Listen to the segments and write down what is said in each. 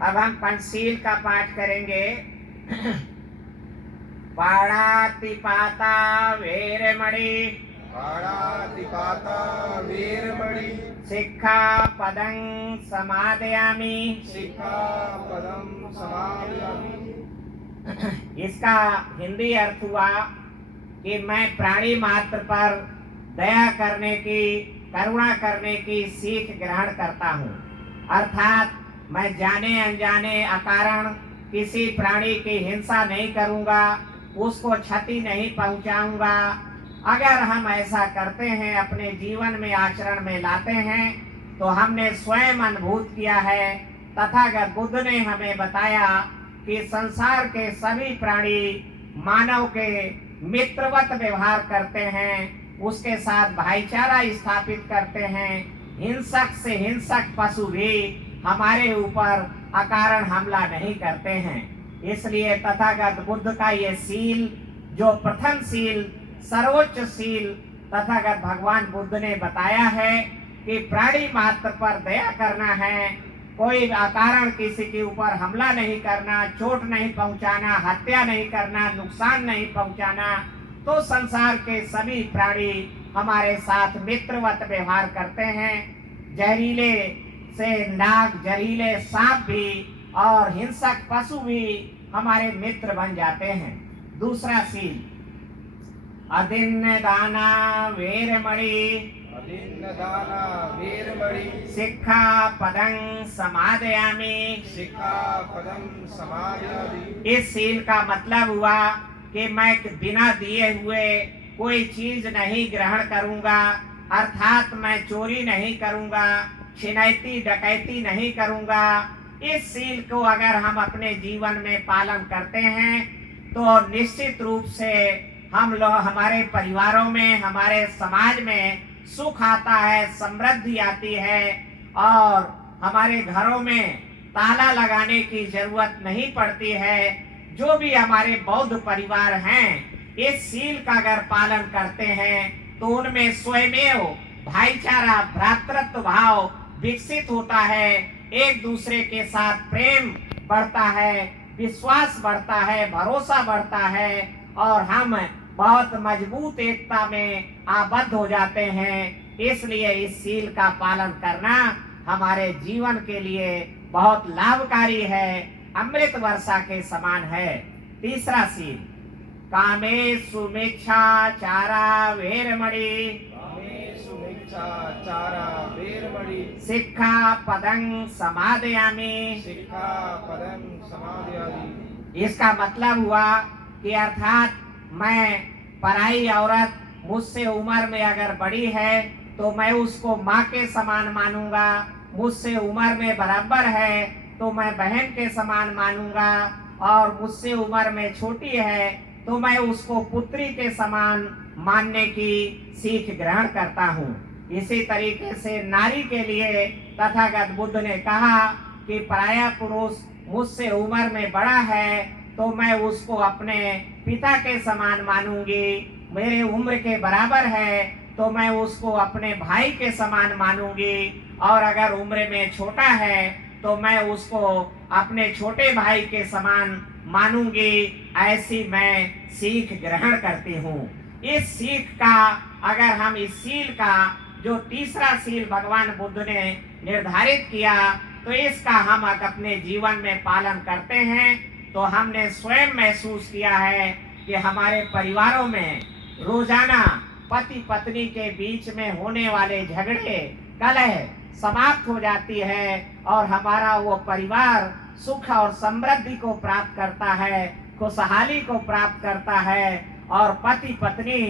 अब हम पंचशील का पाठ करेंगे। पाणातिपाता वेरमणि पाणातिपाता वेरमणि सिक्खापदं समादयामि। सिक्खापदं समादयामि। इसका हिंदी अर्थ हुआ कि मैं प्राणी मात्र पर दया करने की, करुणा करने की सीख ग्रहण करता हूँ। अर्थात मैं जाने अनजाने अकारण किसी प्राणी की हिंसा नहीं करूँगा, उसको क्षति नहीं पहुँचाऊँगा। अगर हम ऐसा करते हैं, अपने जीवन में आचरण में लाते हैं, तो हमने स्वयं अनुभूत किया है। तथागत बुद्ध ने हमें बताया कि संसार के सभी प्राणी मानव के मित्रवत व्यवहार करते हैं, उसके साथ भाईचारा स्थापित करते हैं। हिंसक से हिंसक पशु भी हमारे ऊपर अकारण हमला नहीं करते हैं। इसलिए तथागत बुद्ध का ये सील, जो प्रथम सील, सर्वोच्च सील तथागत भगवान बुद्ध ने बताया है कि प्राणी मात्र पर दया करना है, कोई अकारण किसी के ऊपर हमला नहीं करना, चोट नहीं पहुंचाना, हत्या नहीं करना, नुकसान नहीं पहुंचाना। तो संसार के सभी प्राणी हमारे साथ मित्रवत व्यवहार करते हैं। जहरीले से नाग, जहरीले सांप भी और हिंसक पशु भी हमारे मित्र बन जाते हैं। दूसरा सील अदिन्न दाना वेरमणि अदिन्नदाना वेरमणि सिक्खापदं समादयामि। सिक्खापदं समादयामि। इस सील का मतलब हुआ कि मैं बिना दिए हुए कोई चीज नहीं ग्रहण करूंगा। अर्थात मैं चोरी नहीं करूंगा, छिनैती डकैती नहीं करूंगा। इस सील को अगर हम अपने जीवन में पालन करते हैं तो निश्चित रूप से हम लोग, हमारे परिवारों में, हमारे समाज में सुख आता है, समृद्धि आती है और हमारे घरों में ताला लगाने की जरूरत नहीं पड़ती है। जो भी हमारे बौद्ध परिवार हैं, इस सील का अगर पालन करते हैं तो उनमें स्वयमेव भाईचारा, भ्रातृत्व भाव विकसित होता है। एक दूसरे के साथ प्रेम बढ़ता है, विश्वास बढ़ता है, भरोसा बढ़ता है और हम बहुत मजबूत एकता में आबद्ध हो जाते हैं। इसलिए इस सील का पालन करना हमारे जीवन के लिए बहुत लाभकारी है, अमृत वर्षा के समान है। तीसरा सील कामेषु मिच्छाचारा वेरमणि कामेषु मिच्छाचारा वेरमणि सिक्खापदं समादयामि। सिक्खापदं समादयामि। इसका मतलब हुआ कि अर्थात मैं पराई औरत मुझसे उम्र में अगर बड़ी है तो मैं उसको माँ के समान मानूंगा, मुझसे उम्र में बराबर है तो मैं बहन के समान मानूंगा और मुझसे उम्र में छोटी है तो मैं उसको पुत्री के समान मानने की सीख ग्रहण करता हूँ। इसी तरीके से नारी के लिए तथागत बुद्ध ने कहा कि पराया पुरुष मुझसे उम्र में बड़ा है तो मैं उसको अपने पिता के समान मानूंगी, मेरे उम्र के बराबर है तो मैं उसको अपने भाई के समान मानूंगी और अगर उम्र में छोटा है तो मैं उसको अपने छोटे भाई के समान मानूंगी। ऐसी मैं सीख ग्रहण करती हूँ। इस सीख का, अगर हम इस सील का, जो तीसरा सील भगवान बुद्ध ने निर्धारित किया, तो इसका हम अपने जीवन में पालन करते हैं तो हमने स्वयं महसूस किया है कि हमारे परिवारों में रोजाना पति पत्नी के बीच में होने वाले झगड़े, कलह समाप्त हो जाती है और हमारा वो परिवार सुख और समृद्धि को प्राप्त करता है, खुशहाली को प्राप्त करता है और पति पत्नी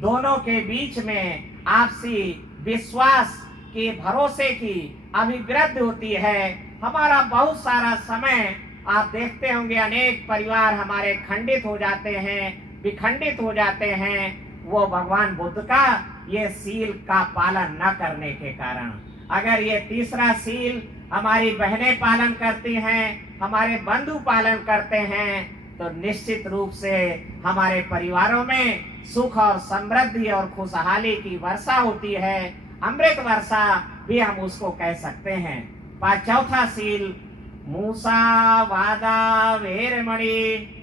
दोनों के बीच में आपसी विश्वास के भरोसे की अभिवृद्धि होती है। हमारा बहुत सारा समय आप देखते होंगे, अनेक परिवार हमारे खंडित हो जाते हैं, विखंडित हो जाते हैं, वो भगवान बुद्ध का ये सील का पालन न करने के कारण। अगर ये तीसरा सील हमारी बहनें पालन करती हैं, हमारे बंधु पालन करते हैं, तो निश्चित रूप से हमारे परिवारों में सुख और समृद्धि और खुशहाली की वर्षा होती है। अमृत वर्षा भी हम उसको कह सकते हैं। चौथा सील मूसावादा वेरमणि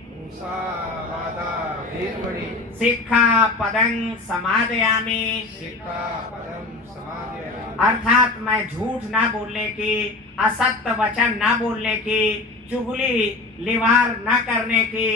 मूसावादा वेरमणि सिक्खापदं समादयामि। सिक्खापदं समादयामि। अर्थात मैं झूठ ना बोलने की, असत्य वचन ना बोलने की, चुगली लिवार न करने की,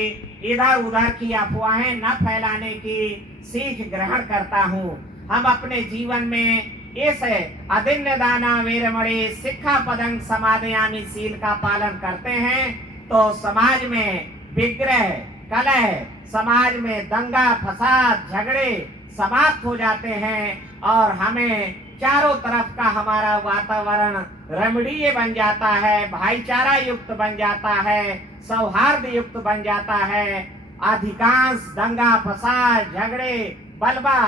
इधर उधर की अफवाहें न फैलाने की सीख ग्रहण करता हूँ। हम अपने जीवन में इस अदिन्नदाना वेरमणि सिक्खापदं समादयामि सील का पालन करते हैं तो समाज में विग्रह कलह, समाज में दंगा फसाद झगड़े समाप्त हो जाते हैं और हमें चारों तरफ का हमारा वातावरण रमणीय बन जाता है, भाईचारा युक्त बन जाता है, सौहार्द युक्त बन जाता है। अधिकांश दंगा फसाद झगड़े बलवा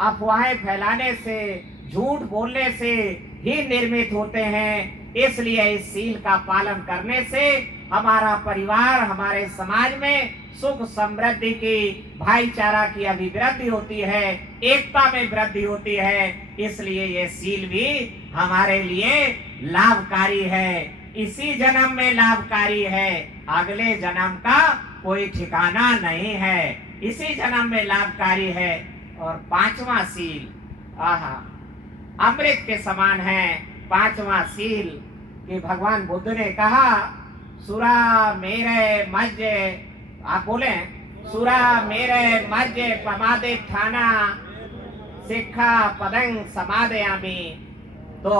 अफवाहें फैलाने से, झूठ बोलने से ही निर्मित होते हैं। इसलिए इस सील का पालन करने से हमारा परिवार, हमारे समाज में सुख समृद्धि की, भाईचारा की अभिवृद्धि होती है, एकता में वृद्धि होती है। इसलिए ये सील भी हमारे लिए लाभकारी है। इसी जन्म में लाभकारी है, अगले जन्म का कोई ठिकाना नहीं है। इसी जन्म में लाभकारी है। और पांचवा सील आहा अमृत के समान है। पांचवा सील कि भगवान बुद्ध ने कहा सुरा मेरे मज्जे, आप बोले सुरा मेरे मज्जे पमादे ठाना सिक्खापदं समादयामि। तो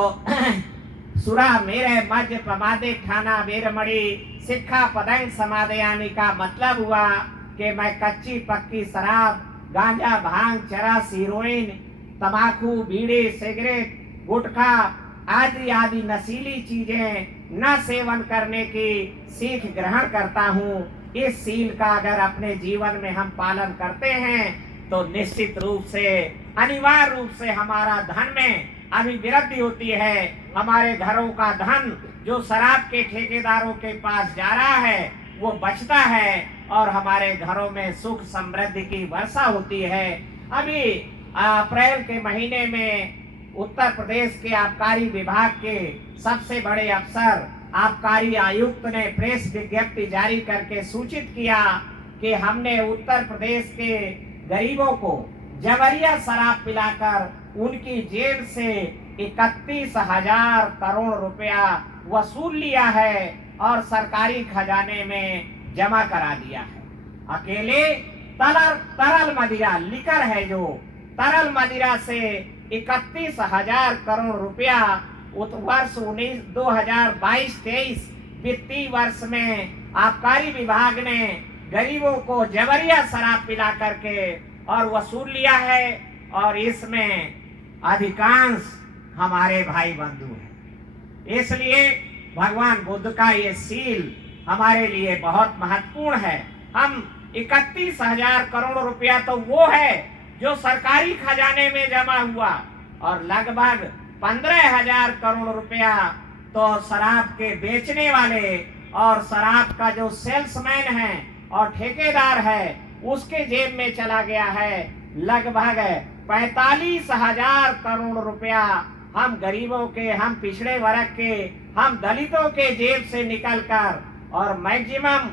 सुरा मेरे मज्ज पमादे ठाना वेरमणि सिक्खापदं समादयामि का मतलब हुआ कि मैं कच्ची पक्की शराब, गांजा, भांग, चरस, हीरोइन, तंबाकू, बीड़ी, सिगरेट, गुटखा आदि आदि नशीली चीजें न सेवन करने की सीख ग्रहण करता हूँ। इस सील का अगर अपने जीवन में हम पालन करते हैं तो निश्चित रूप से, अनिवार्य रूप से हमारा धन में अभिवृद्धि होती है। हमारे घरों का धन जो शराब के ठेकेदारों के पास जा रहा है वो बचता है और हमारे घरों में सुख समृद्धि की वर्षा होती है। अभी अप्रैल के महीने में उत्तर प्रदेश के आबकारी विभाग के सबसे बड़े अफसर आबकारी आयुक्त ने प्रेस विज्ञप्ति जारी करके सूचित किया कि हमने उत्तर प्रदेश के गरीबों को जबरिया शराब पिलाकर उनकी जेब से 31,000 करोड़ रुपया वसूल लिया है और सरकारी खजाने में जमा करा दिया है। अकेले तरल मदिरा लिकर है जो तरल मदिरा से 31,000 करोड़ रुपया वर्ष 2022-23 वित्तीय वर्ष में आबकारी विभाग ने गरीबों को जबरिया शराब पिला करके और वसूल लिया है। और इसमें अधिकांश हमारे भाई बंधु हैं। इसलिए भगवान बुद्ध का ये सील हमारे लिए बहुत महत्वपूर्ण है। हम 31,000 करोड़ रुपया तो वो है जो सरकारी खजाने में जमा हुआ और लगभग 15,000 करोड़ रुपया तो शराब के बेचने वाले और शराब का जो सेल्समैन है और ठेकेदार है उसके जेब में चला गया है। लगभग 45,000 करोड़ रुपया हम गरीबों के, हम पिछड़े वर्ग के, हम दलितों के जेब से निकलकर और मैक्सिमम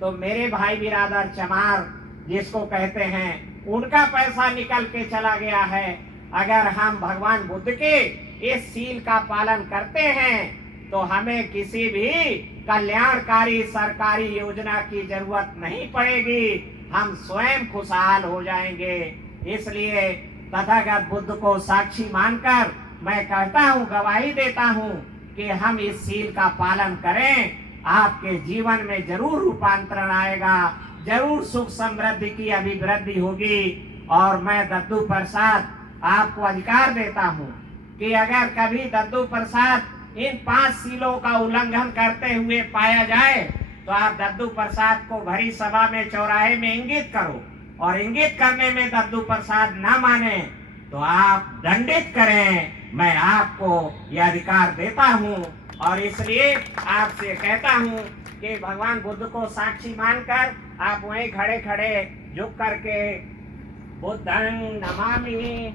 तो मेरे भाई बिरादर चमार जिसको कहते हैं उनका पैसा निकल के चला गया है। अगर हम भगवान बुद्ध के इस सील का पालन करते हैं तो हमें किसी भी कल्याणकारी सरकारी योजना की जरूरत नहीं पड़ेगी, हम स्वयं खुशहाल हो जाएंगे। इसलिए तथागत बुद्ध को साक्षी मानकर मैं कहता हूँ, गवाही देता हूँ कि हम इस सील का पालन करें, आपके जीवन में जरूर रूपांतरण आएगा, जरूर सुख समृद्धि की अभिवृद्धि होगी। और मैं दद्दू प्रसाद आपको अधिकार देता हूँ कि अगर कभी दद्दू प्रसाद इन 5 सीलों का उल्लंघन करते हुए पाया जाए तो आप दद्दू प्रसाद को भरी सभा में चौराहे में इंगित करो और इंगित करने में दद्दू प्रसाद ना माने तो आप दंडित करें। मैं आपको यह अधिकार देता हूँ और इसलिए आपसे कहता हूँ कि भगवान बुद्ध को साक्षी मानकर आप वहीं खड़े खड़े झुक करके बुद्धं नमामि,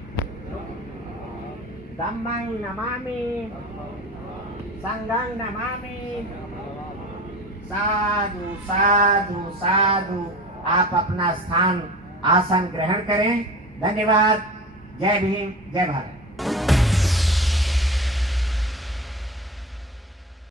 धम्मं नमामि, संघं नमामि, साधु साधु साधु। आप अपना स्थान आसन ग्रहण करें। धन्यवाद। जय भीम, जय भारत।